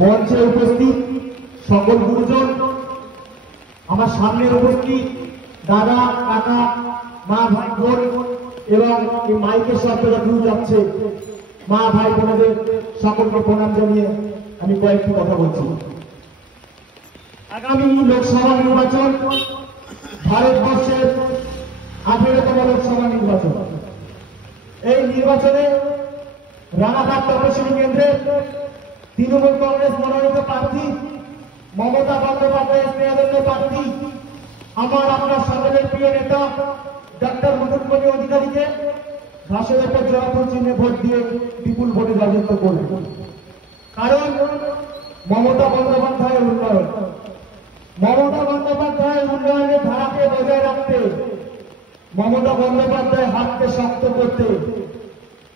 মঞ্চে উপস্থিত সকল গুরুজন, আমার সামনের উপস্থিত দাদা, কাকা, মা, ভাই, বোন এবং এই মাইকের শব্দটা দূর যাচ্ছে মা, ভাই, বোনদের সকলকে প্রণাম জানিয়ে আমি কয়েকটি কথা বলছি। আগামী লোকসভা নির্বাচন ভারতবর্ষের 18তম লোকসভা নির্বাচন। এই নির্বাচনে রানাঘাট তপশিলি কেন্দ্রে তৃণমূল কংগ্রেস মনোনীত প্রার্থী মমতা বন্দ্যোপাধ্যায়ের স্নেহধন্য প্রার্থী আমার আপনার সকলের প্রিয় নেতা ডক্টর মুকুটমণি অধিকারীকে ঘাসের উপর জয়ফুল চিহ্নে ভোট দিয়ে বিপুল ভোটে জয়যুক্ত করবে। কারণ মমতা বন্দ্যোপাধ্যায়ের উন্নয়ন, মমতা বন্দ্যোপাধ্যায়ের উন্নয়নের ধারাকে বজায় রাখতে, মমতা বন্দ্যোপাধ্যায় হাতকে শক্ত করতে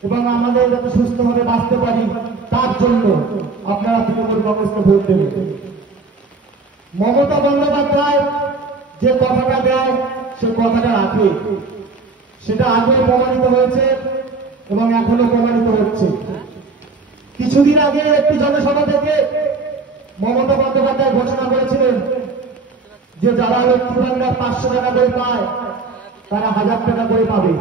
এবং আমাদের যাতে সুস্থভাবে বাঁচতে পারি তার জন্য আপনারা তৃণমূল কংগ্রেসকে ভোট দেবেন। মমতা বন্দ্যোপাধ্যায় যে কথাটা দেয় সে কথাটা রাখে, সেটা আগে প্রমাণিত হয়েছে এবং এখনো প্রমাণিত হচ্ছে। কিছুদিন আগে একটি জনসভা থেকে মমতা বন্দ্যোপাধ্যায় ঘোষণা করেছিলেন যে যারা লক্ষ্মী ভান্ডার 500 টাকা করে পায় তারা 1000 টাকা করে পাবে,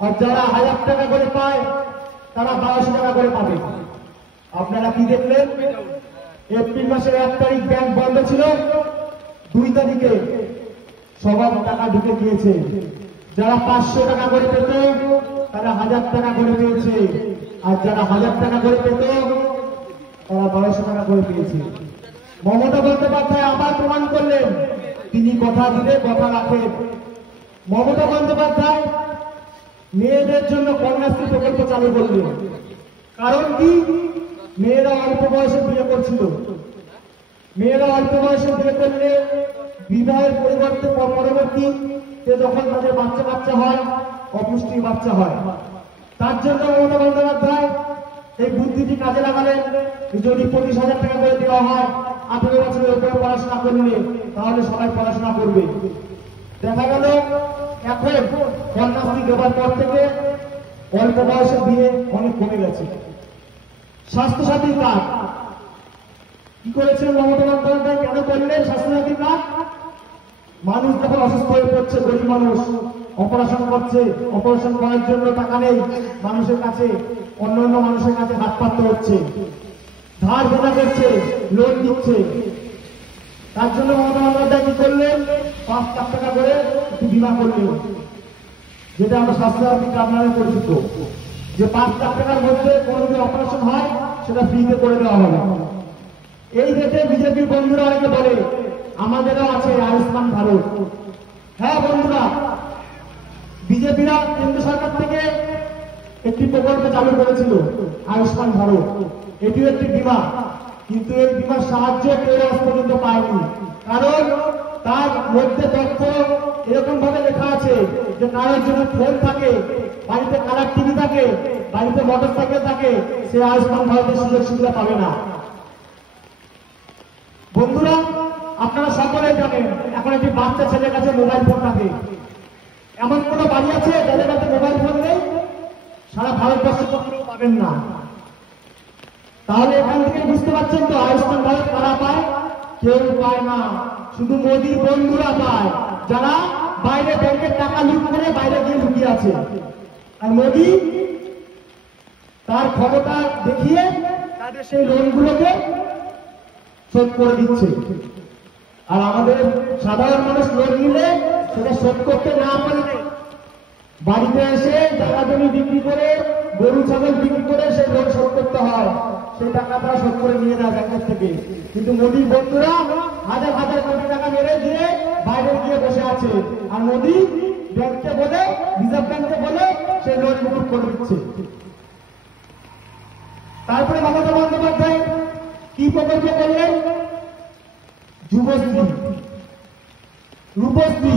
আর যারা 1000 টাকা করে পায় তারা 1200 টাকা করে পাবে। আপনারা কি দেখলেন? এপ্রিল মাসের 1 তারিখ ব্যাংক বন্ধ ছিল, 2 তারিখে সবার টাকা ঢুকে গিয়েছে। যারা 500 টাকা করে পেত তারা 1000 টাকা করে পেয়েছে, আর যারা 1000 টাকা করে পেত তারা 1200 টাকা করে পেয়েছে। মমতা বন্দ্যোপাধ্যায় আবার প্রমাণ করলেন তিনি কথা দিলে কথা রাখেন। মমতা বন্দ্যোপাধ্যায় মেয়েদের জন্য কন্যাশ্রী প্রকল্প চালু করলেন। কারণ কি? মেয়েরা অল্প বয়সে বিয়ে করছিল। মেয়েরা অল্প বয়সে বিয়ে করলে বিবাহের পরবর্তীতে যখন তাদের বাচ্চা কাচ্চা হয়, অপুষ্টি বাচ্চা হয়। তার জন্য মমতা বন্দ্যোপাধ্যায় এই বুদ্ধিটি কাজে লাগালেন। যদি 25,000 টাকা করে দেওয়া হয় 18 বছরের উপরে পড়াশোনা করলে, তাহলে সবাই পড়াশোনা করবে। দেখা গেল এখন কন্যাশ্রী দেওয়ার পর থেকে অল্প বয়সে বিয়ে অনেক কমে গেছে। স্বাস্থ্যসাথী কার্ড কি করেছেন মমতা বন্দ্যোপাধ্যায়? কেন করলেন স্বাস্থ্যসাথী কার্ড? মানুষ যখন অসুস্থ হয়ে পড়ছে, গরিব মানুষ অপারেশন করছে, অপারেশন করার জন্য টাকা নেই মানুষের কাছে, অন্য মানুষের কাছে হাত পাততে হচ্ছে, ধার দেনা করছে, লোন দিচ্ছে। তার জন্য মমতা বন্দ্যোপাধ্যায় কি করলেন? 5 লাখ টাকা করে একটু বিমা করলেন, যেটা আমরা স্বাস্থ্যসাথী কার্ড নামে পরিচিত। যে 5 লাখ টাকার মধ্যে কোনো যদি অপারেশন হয় সেটা ফ্রিতে করে দেওয়া হবে। এই দেখে বিজেপির বন্ধুরা অনেকে বলে আমাদেরও আছে আয়ুষ্মান ভারত। হ্যাঁ বন্ধুরা, বিজেপিরা কেন্দ্র সরকার থেকে একটি প্রকল্প চালু করেছিল আয়ুষ্মান ভারত। এটিও একটি বিমা, কিন্তু এই বিমার সাহায্য কেউ আজ পর্যন্ত পায়নি। কারণ তার মধ্যে তথ্য এরকম ভাবে লেখা আছে যে কারোর জন্য ফোন থাকে, বাড়িতে কালার টিভি থাকে, বাড়িতে মোটর সাইকেল থাকে, সে আয়ুষ্মান ভারতের সুযোগ সুবিধা পাবে না। বন্ধুরা, আপনারা সকলে জানেন এখন একটি বাচ্চা ছেলের কাছে মোবাইল ফোন থাকে। এমন কোন বাড়ি আছে যাদের কাছে মোবাইল ফোন নেই? সারা ভারতবর্ষে কখনো পাবেন না। তাহলে এখান থেকে বুঝতে পারছেন তো আয়ুষ্মান ভারত কারা পায়? কেউ পায় না, শুধু মোদীর বন্ধুরা পায়, যারা বাইরে ব্যাংকের টাকা লুট করে বাইরে গিয়ে লুকিয়ে আছে। আর মোদী তার ক্ষমতা দেখিয়ে তাদের সেই লোনগুলোকে শোধ করে দিচ্ছে। আর আমাদের সাধারণ মানুষ লোন নিলে সেটা শোধ করতে না পারলে বাড়িতে এসে টাকা জমি বিক্রি করে, গরু ছাগল বিক্রি করে সেই লোন শোধ করতে হয়। সেই টাকা তারা শোধ করে নিয়ে যায় ব্যাংকের থেকে। কিন্তু মোদীর বন্ধুরা হাজার হাজার কোটি টাকা মেরে দিয়ে বাইরে গিয়ে বসে আছে, আর মোদী ব্যাংকে বলে, রিজার্ভ ব্যাংকে বলে সেই লোন মুকুব করে দিচ্ছে। তারপরে মমতা বন্দ্যোপাধ্যায় কি প্রকল্প করলেন? যুবশ্রী, রূপশ্রী।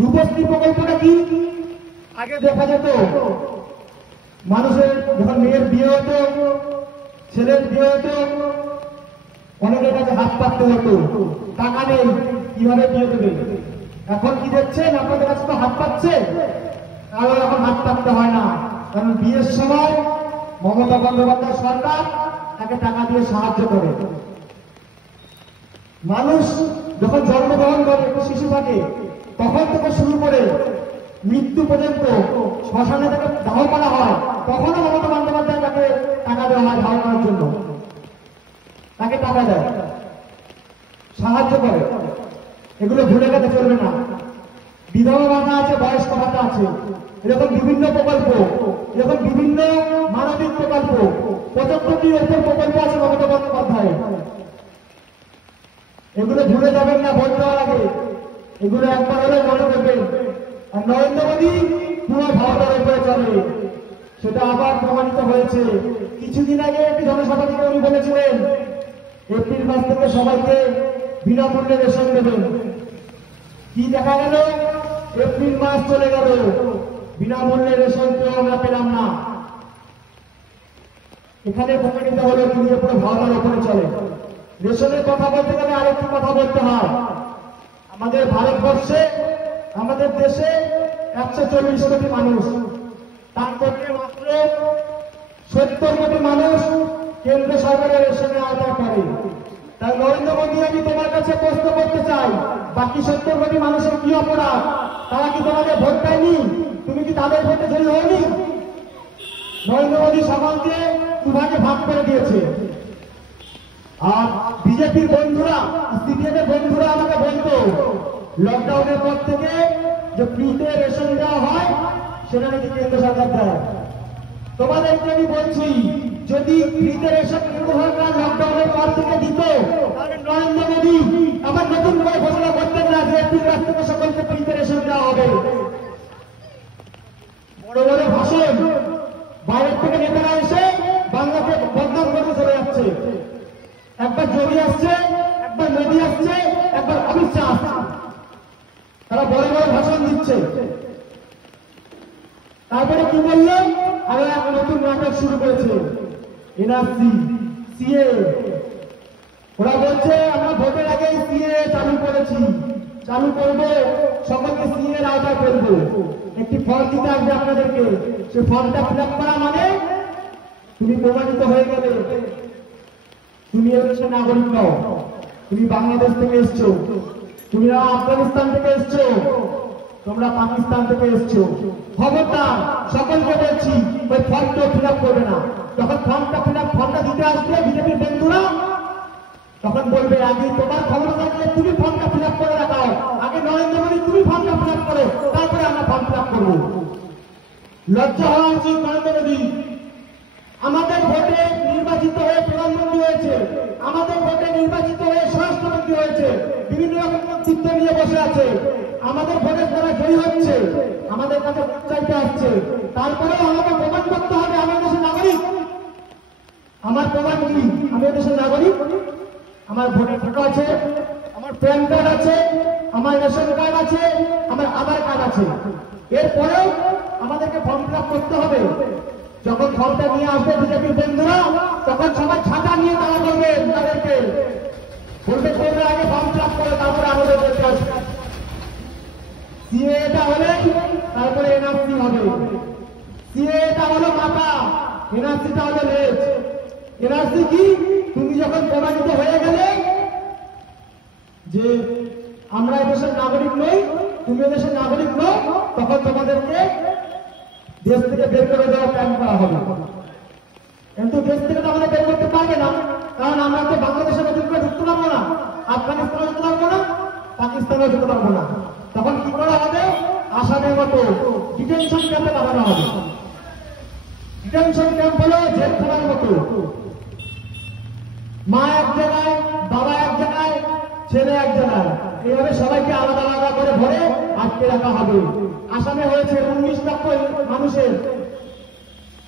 রূপশ্রী প্রকল্পটা কি? আগে দেখা যেত মানুষের যখন মেয়ের বিয়ে হতো, ছেলের বিয়ে হতো, অনেকের কাছে হাত পাততে হতো, টাকা নেই, কিভাবে বিয়ে দেবে। এখন কি দেখছেন? আপনাদের কাছে তো হাত পাচ্ছে, কারণ এখন হাত পাততে হয় না। কারণ বিয়ের সময় মমতা বন্দ্যোপাধ্যায় সরকার তাকে টাকা দিয়ে সাহায্য করে। মানুষ যখন জন্মগ্রহণ করে, একটু শিশু থাকে, তখন থেকে শুরু করে মৃত্যু পর্যন্ত শ্মশানে তাকে দাহ করা হয়, তখনও মমতা বন্দ্যোপাধ্যায় তাকে টাকা দেওয়া হয় দাহ করার জন্য, তাকে টাকা দেয়, সাহায্য করে। এগুলো ভুলে গেলে চলবে না। বিধবা ভাতা আছে, বয়স্ক ভাতা আছে, এরকম বিভিন্ন প্রকল্প, এরকম বিভিন্ন মানবিক প্রকল্প, 75টির উপর প্রকল্প আছে মমতা বন্দ্যোপাধ্যায়। এগুলো ভুলে যাবেন না ভোট দেওয়ার আগে, এগুলো একবার হলে মনে করবেন। আর নরেন্দ্র মোদী পুরো ভারতের উপরে চলে, সেটা আবার প্রমাণিত হয়েছে। কিছুদিন আগে একটি জনসভা থেকে উনি বলেছিলেন এপ্রিল মাস থেকে সবাইকে বিনামূল্যে রেশন দেবেন। কি দেখা গেল? এপ্রিল মাস চলে গেল, বিনামূল্যে রেশন কেউ আমরা পেলাম না। এখানে প্রমাণিত হলো তিনি পুরো ভারতের উপরে চলে। রেশনের কথা বলতে গেলে আরেকটি কথা বলতে হয়। আমাদের ভারতবর্ষে, আমাদের দেশে 140 কোটি মানুষ, তার মধ্যে মাত্র 70 কোটি মানুষ কেন্দ্র সরকারের রেশনের আওতায় পড়ে। তাই নরেন্দ্র মোদী, আমি তোমার কাছে প্রশ্ন করতে চাই, বাকি 70 কোটি মানুষের কি অপরাধ? তারা কি তোমাদের ভোট দেয়নি? তুমি কি তাদের ভোটে জয়ী হয়নি? নরেন্দ্র মোদী সমাজকে দুভাগে ভাগ করে দিয়েছে। আর বিজেপির বন্ধুরা, সিপিএমের বন্ধুরা আমাকে বলতো লকডাউনের পর থেকে যে ফ্রিতে রেশন দেওয়া হয় সেটা নাকি কেন্দ্র সরকার দেয়। তোমাদেরকে আমি বলছি, যদি ফ্রিতে রেশন কেন্দ্র সরকার লকডাউনের পর থেকে দিত, তাহলে নরেন্দ্র মোদী আবার নতুন করে ঘোষণা করতেন না যে এপ্রিল মাস থেকে সকলকে ফ্রিতে রেশন দেওয়া হবে। বড় বড় ভাষণ, বাইরের থেকে নেতারা এসে বাংলাকে বদনাম করতে চলে যাচ্ছে। একবার যোগী আসছে, একবার মোদী আসছে, একবার অমিত শাহ আসছে, তারা বড় বড় ভাষণ দিচ্ছে। তারপরে কি বললো? আরো এক নতুন নাটক শুরু করেছে, এনআরসি, সিএ। ওরা বলছে আমরা ভোটের আগে সিএ চালু করেছি, চালু করবো, সকলকে সিএ এর আওতায় ফেলবো। একটি ফর্ম দিতে আসবে আপনাদেরকে, সেই ফর্মটা ফিল আপ করা মানে তুমি প্রমাণিত হয়ে গেলে তুমি এদেশের নাগরিক নও, তুমি বাংলাদেশ থেকে এসছো, তুমি আফগানিস্তান থেকে এসছো, তোমরা পাকিস্তান থেকে এসছো। খবরদার, সকলকে বলছি, ওই ফর্মটা ফিল আপ করবে না। যখন ফর্মটা দিতে আসবে বিজেপির বন্ধুরা, তখন বলবে আগে তোমার ক্ষমতা থাকলে তুমি ফর্মটা ফিল আপ করে রাখাও, আগে নরেন্দ্র মোদী তুমি ফর্মটা ফিল আপ করো, তারপরে আমরা ফর্ম ফিল আপ করবো। লজ্জা হওয়া উচিত নরেন্দ্র মোদী। আমাদের ভোটে নির্বাচিত হয়ে প্রধানমন্ত্রী হয়েছে, আমাদের ভোটে নির্বাচিত হয়ে স্বরাষ্ট্রমন্ত্রী হয়েছে, বিভিন্ন রকম নেতৃত্ব নিয়ে বসে আছে, আমাদের ভোটের দ্বারা জয়ী হচ্ছে, আমাদের কাছে ভোট চাইতে আসছে। তারপরেও আমাকে প্রমাণ করতে হবে আমি দেশের নাগরিক। আমার প্রমাণ কি? আমি দেশের নাগরিক। আমার ভোটার ফটো আছে, আমার প্যান কার্ড আছে, আমার রেশন কার্ড আছে, আমার আধার কার্ড আছে। এরপরেও আমাদেরকে ফর্ম ফিল আপ করতে হবে। যখন ফর্মটা নিয়ে আসবে বিজেপির বন্ধুরা, তখন সবাই ছাতা নিয়ে তারা বলবে তাদেরকে, বলবে তোমরা আগে ফর্ম ফিল আপ করে তারপরে আমাদের দেখতে আসবে। সিএটা হলে তারপরে এনআরসি হবে। সিএটা হলো মাথা, এনআরসিটা হলো লেজ। এনআরসি কি? তুমি যখন প্রমাণিত হয়ে গেলে যে আমরা এদেশের নাগরিক নই, তুমি এদেশের নাগরিক নও, তখন তোমাদেরকে দেশ থেকে বের করে দেওয়া প্ল্যান করা হবে। কিন্তু দেশ থেকে তো আমাদের বের করতে পারবে না, কারণ আমরা তো বাংলাদেশের নতুন করে ঢুকতে পারবো না, আফগানিস্তানে ঢুকতে পারবো না, পাকিস্তানে ঢুকতে পারবো না। তখন কি করা হবে? আসামের মতো ডিটেনশন ক্যাম্পে পাঠানো হবে। ডিটেনশন ক্যাম্প হলো জেলখানার মতো, মা এক জায়গায়, বাবা এক জায়গায়, ছেলে এক জায়গায়, এইভাবে সবাইকে আলাদা আলাদা করে ভরে আটকে রাখা হবে। আসামে হয়েছে 19 লক্ষ মানুষের,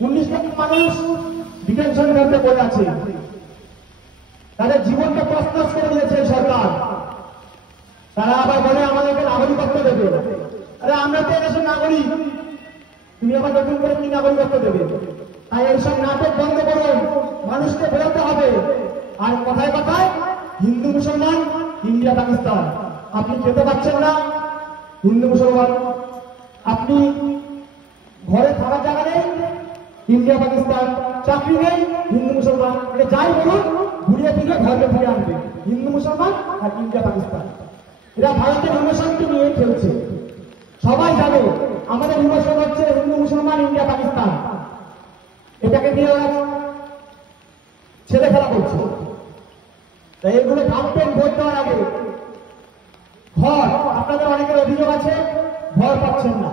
19 লক্ষ মানুষ ডিটেনশন ক্যাম্পে পড়ে আছে। তাদের জীবনকে তছনছ করে দিয়েছে সরকার। তারা আবার বলে আমাদেরকে নাগরিকত্ব দেবে। আরে আমরা তো এদেশের নাগরিক, তুমি আবার নতুন করে কি নাগরিকত্ব দেবে? তাই এইসব নাটক বন্ধ করুন, মানুষকে বোঝাতে হবে। আর কথায় কথায় হিন্দু মুসলমান, ইন্ডিয়া পাকিস্তান, আপনি খেতে পাচ্ছেন না হিন্দু মুসলমান, আপনি ঘরে থাকার জায়গা নেই ইন্ডিয়া পাকিস্তান, চাকরি নেই, হিন্দু মুসলমান, এটা যাই বলুন ঘুরিয়ে ফিরিয়ে ধর্মে ফিরে আনবে। হিন্দু মুসলমান আর ইন্ডিয়া পাকিস্তান, এরা ভারতের ইমোশনকে নিয়ে খেলছে। সবাই জানে আমাদের ইমোশন হচ্ছে হিন্দু মুসলমান ইন্ডিয়া পাকিস্তান, এটাকে নিয়ে ছেলে খেলা করছে। তাই এগুলো ভাববেন ভোট দেওয়ার আগে। ঘর, আপনাদের অনেকের অভিযোগ আছে ঘর পাচ্ছেন না।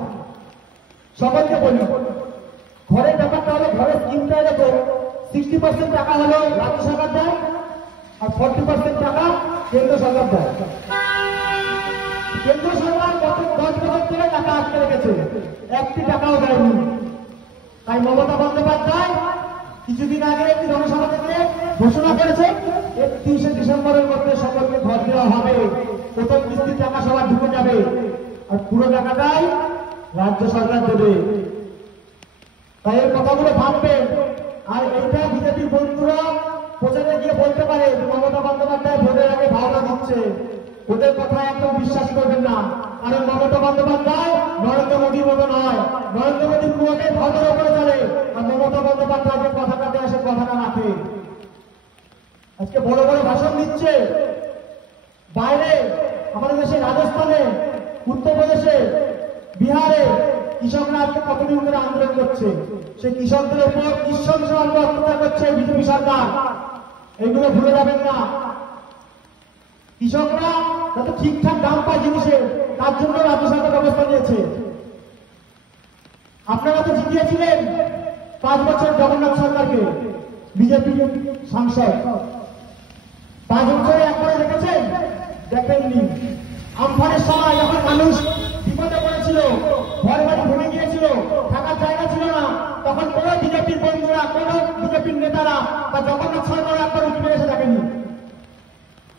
সকলকে বলি ঘরের ব্যাপারটা হলো, ঘরের স্কিমটা এরকম 60% টাকা হলো রাজ্য সরকার দেয় আর 40% টাকা কেন্দ্র সরকার দেয়। কেন্দ্র সরকার গত 10 বছর ধরে টাকা আটকে রেখেছে, একটি টাকাও দেয়নি। তাই মমতা বন্দ্যোপাধ্যায় কিছুদিন আগে একটি জনসভা থেকে ঘোষণা করেছে 31শে ডিসেম্বরের মধ্যে সকলকে ঘর দেওয়া হবে। প্রথম কিস্তির টাকা সবার ঢুকে যাবে আর পুরো টাকাটাই রাজ্য সরকার দেবে। তাই এই কথাগুলো ভাববেন। আর এইটা বিজেপির বন্ধুরা প্রচারে গিয়ে বলতে পারে যে মমতা বন্দ্যোপাধ্যায় ভোটের আগে ভাওনা দিচ্ছে, ওদের কথা একদম বিশ্বাস করবেন না। কারণ মমতা বন্দ্যোপাধ্যায় নরেন্দ্র মোদীর মতো নয়। নরেন্দ্র মোদী পুরোকে ভদ্র করে চলে, আর মমতা বন্দ্যোপাধ্যায় যে কথাটা দেয় সে কথাটা রাখে। আজকে বড় বড় ভাষণ দিচ্ছে বাইরে, আমাদের দেশে রাজস্থানে, উত্তরপ্রদেশে, বিহারে কৃষকরা আজকে কতদিন ধরে আন্দোলন করছে। সেই কৃষকদের উপর নৃশংসভাবে অত্যাচার করছে বিজেপি সরকার, এইগুলো ভুলে যাবেন না। কৃষকরা যাতে ঠিকঠাক দাম পায় জিনিসের, তার জন্য রাজ্য সরকার ব্যবস্থা নিয়েছে। আপনারা তো জিতিয়েছিলেন 5 বছর জগন্নাথ সরকারকে, বিজেপি সাংসদ। 5 বছরে একবারে দেখেছেন? দেখেননি। আমফানের সময় যখন মানুষ বিপদে পড়েছিল, ঘর বাড়ি ভেঙে গিয়েছিল, থাকার জায়গা ছিল না, তখন কোন বিজেপির বন্ধুরা, কোন বিজেপির নেতারা বা জগন্নাথ সরকার একবার উঠে এসে দেখেনি।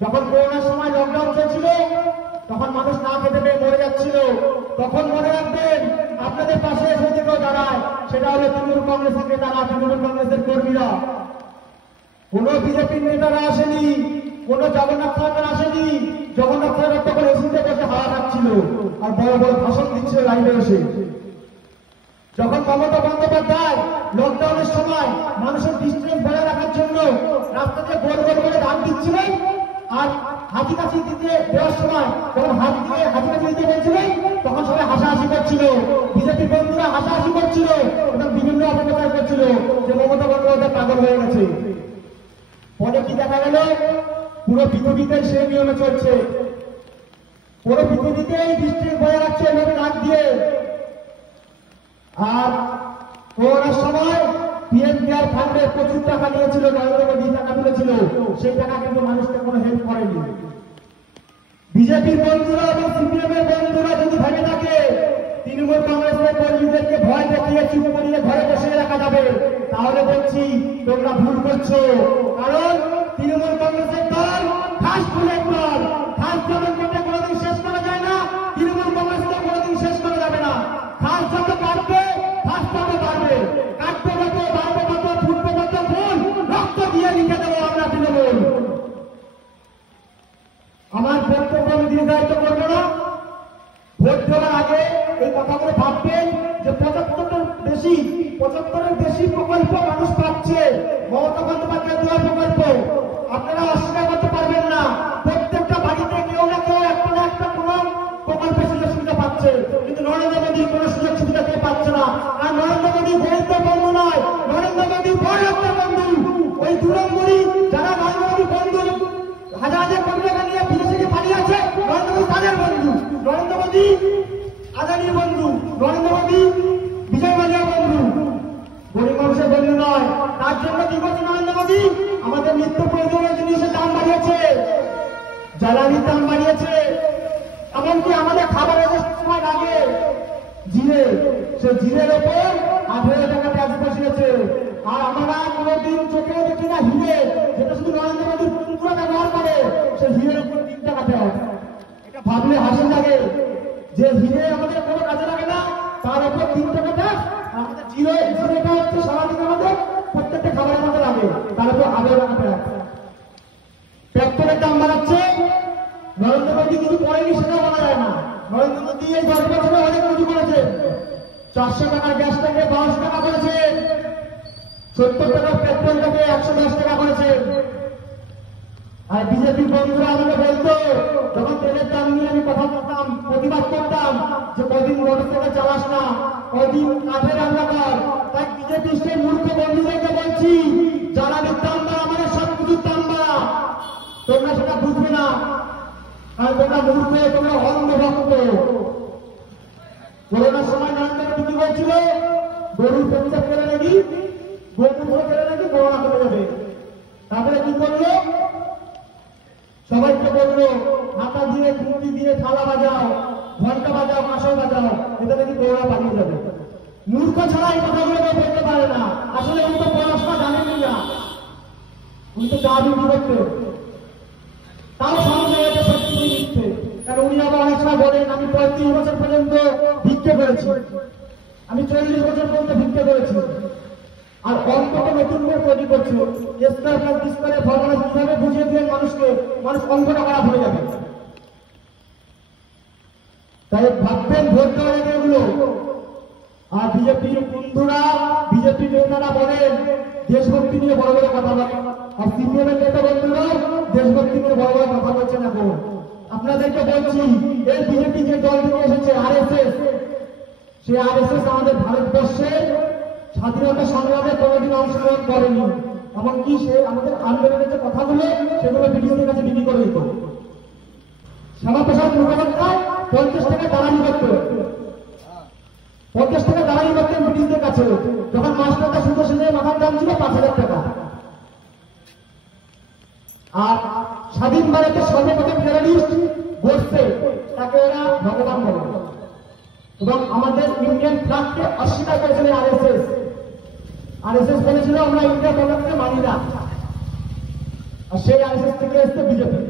যখন করোনার সময় লকডাউন চলছিল, তখন মানুষ না খেতে পেয়ে মরে যাচ্ছিল, তখন মনে রাখবেন আপনাদের পাশে এসে যে কেউ দাঁড়ায় সেটা হলো তৃণমূল কংগ্রেসের নেতারা, তৃণমূল কংগ্রেসের কর্মীরা। কোন বিজেপির নেতারা আসেনি, কোন জগন্নাথ সরকার আসেনি। জগন্নাথ সরকার তখন এসিতে বসে হাওয়া খাচ্ছিল আর বড় বড় ভাষণ দিচ্ছিল লাইভে এসে। যখন মমতা বন্দ্যোপাধ্যায় লকডাউনের সময় মানুষের ডিস্টেন্স বজায় রাখার জন্য রাস্তাতে গোল গোল করে দাম দিচ্ছিলেন, আর হাতি কাছি দিতে দেওয়ার সময় যখন হাতি কাছি দিতে বলছিলেন, তখন সবাই হাসাহাসি করছিল, বিজেপির বন্ধুরা হাসাহাসি করছিল এবং বিভিন্ন অপপ্রচার করছিল যে মমতা বন্দ্যোপাধ্যায় পাগল হয়ে গেছে। পরে কি দেখা গেল? পুরো পৃথিবীতে সেই নিয়মে চলছে, পুরো পৃথিবীতেই ডিস্টেন্স বজায় রাখছে এভাবে নাক দিয়ে। আর করোনার সময় পিএম কেয়ার ফান্ডে প্রচুর টাকা নিয়েছিল নরেন্দ্র মোদী, টাকা তুলেছিল, সেই টাকা কিন্তু মানুষকে কোনো হেল্প করেনি। বিজেপির বন্ধুরা এবং সিপিএম এর বন্ধুরা যদি ভেবে থাকে তৃণমূল কংগ্রেসের কর্মীদেরকে ভয় দেখিয়ে চুপ করিয়ে ঘরে বসে রাখা যাবে, তাহলে বলছি তোমরা ভুল করছো। কারণ তৃণমূল কংগ্রেসের দল ঘাস ফুলের দল, ঘাস যেমন করতে কোনোদিন শেষ করা যায় না, তৃণমূল কংগ্রেসকে কোনোদিন শেষ করা যাবে না। ঘাস যত কাটবে, ঘাস তত বাড়বে, কাটবে যত, বাড়বে তত, ফুটবে তত ফুল, রক্ত দিয়ে লিখে দেবো আমরা তৃণমূল। আমার বক্তব্য আমি দীর্ঘায়িত করবো না। ভোট দেওয়ার আগে এই কথাগুলো ভাববেন যে 75-এর বেশি প্রকল্প মানুষ পাচ্ছে, মমতা বন্দ্যোপাধ্যায় দেওয়া প্রকল্প। আপনারা অস্বীকার করতে পারবেন না, প্রত্যেকটা বাড়িতে কেউ না কেউ একটা না একটা কোনো প্রকল্পের সুযোগ সুবিধা পাচ্ছে, কিন্তু নরেন্দ্র মোদী কোনো সুযোগ সুবিধা কেউ পাচ্ছে না। আর নরেন্দ্র মোদী দরিদ্র বন্ধু নয়, নরেন্দ্র মোদী বড় একটা বন্ধু। ওই দুরঙ্গরি যারা নরেন্দ্র মোদী বন্ধু হাজার হাজার কোটি টাকা নিয়ে বিদেশে গিয়ে পালিয়ে আছে, নরেন্দ্র মোদী তাদের বন্ধু। নরেন্দ্র মোদী আদানির বন্ধু, নরেন্দ্র মোদী বিজয় মালিয়ার বন্ধু, গরিব মানুষের বন্ধু নয়। তার জন্য কি করছে নরেন্দ্র মোদী? আমাদের নিত্য প্রয়োজনীয় জিনিসের দাম বাড়িয়েছে, জ্বালানির দাম বাড়িয়েছে, এমনকি আমাদের খাবারের সময় লাগে জিরে, সে জিরের ওপর 18 টাকা ট্যাক্স বসিয়েছে। আর আমরা কোনোদিন চোখেও দেখি না হিরে, যেটা শুধু নরেন্দ্র মোদীর বন্ধুরা ব্যবহার করে, সে হিরের উপর 3 টাকা ট্যাক্স। এটা ভাবলে হাসি লাগে যে হিরে আমাদের কোনো কাজে লাগে না, তার উপর 3 টাকা ট্যাক্স। আমাদের জিরেটা হচ্ছে স্বাভাবিক, আমাদের প্রত্যেকটা খাবারের মধ্যে লাগে, তার উপর 18 টাকা ট্যাক্স। পেট্রোলের দাম বাড়াচ্ছে, নরেন্দ্র মোদী কিছু করেনি সেটা বলা যায় না। নরেন্দ্র মোদী এই 10 বছরে অনেক কিছু করেছে। 400 টাকার গ্যাস ট্যাঙ্কে 12 টাকা করেছে, 70 টাকা পেট্রোলটাকে 110 টাকা করেছে। আর বিজেপি বন্ধুরা আমাকে বলতো, যখন তেলের দাম নিয়ে আমি কথা বলতাম, প্রতিবাদ করতাম যে কদিন মোটরসাইকেল চালাস না, কদিন কাঠে রান্না কর। তাই বিজেপি সেই মূর্খ বন্ধুদেরকে বলছি, জ্বালানির দাম বাড়া মানে সবকিছুর দাম বাড়া। তোমরা সেটা বুঝবে না, কারণ তোমরা মূর্খ, তোমরা অন্ধভক্ত। করোনার সময় নরেন্দ্র মোদী কি বলছিল? গরুর পেটটা ফেলে নাকি, গোমূত্র ফেলে নাকি করোনা কমে যাবে। তারপরে কি করলো? সবাইকে বললো হাতা দিয়ে, খুঁটি দিয়ে থালা বাজাও, ঘন্টা বাজাও, কাঁসর বাজাও, এটা নাকি করোনা পালিয়ে যাবে। মূর্খ ছাড়া এই কথাগুলো কেউ বলতে পারে না। আসলে উনি তো পড়াশোনা জানেনই না, উনি তো চা বিক্রি করতে, তাও সামনে এটা সত্যি নিচ্ছে। কারণ উনি আবার অনেক সময় বলেন, আমি 35 বছর পর্যন্ত ভিক্ষে করেছি, আমি 40 বছর পর্যন্ত ভিক্ষে করেছি। আর অঙ্কটা নতুন করে তৈরি করছে, স্কয়ার প্লাস বি স্কয়ারের ফর্মুলা কিভাবে বুঝিয়ে দিয়ে মানুষকে, মানুষ অঙ্কটা করা ভুলে যাবে। তাই ভাববেন ভোট দেওয়ার আগে এগুলো। আর বিজেপির বন্ধুরা, বিজেপি নেতারা বলেন দেশভক্তি নিয়ে বড় বড় কথা বলেন, আর সিপিএম এর নেতা বন্ধুরাও দেশভক্তি নিয়ে বড় বড় কথা বলছেন। এখন আপনাদেরকে বলছি, এই বিজেপি যে দল থেকে এসেছে আরএসএস, সেই আরএসএস আমাদের ভারতবর্ষে স্বাধীনতা সংগ্রামে কোনোদিন অংশগ্রহণ করেনি। এমনকি সে আমাদের আন্দোলনের যে কথাগুলো সেগুলো ব্রিটিশদের কাছে বিক্রি করে দিত। শ্যামাপ্রসাদ মুখোপাধ্যায় 50 টাকা দালালি করত, 50 টাকা দালালি করতেন ব্রিটিশদের কাছে। যখন মাস্টারটা সুন্দর সেনের মাথার দাম ছিল 5,000 টাকা। আর স্বাধীন ভারতের সর্বপ্রথম টেররিস্ট গোডসে, তাকে ওরা ভগবান বলে, এবং আমাদের ইন্ডিয়ান ফ্ল্যাগকে অস্বীকার করেছিল আরএসএস। আরএসএস বলেছিল আমরা ইন্ডিয়া গণতন্ত্রকে মানি না, আর সেই আরএসএস থেকে এসছে বিজেপি।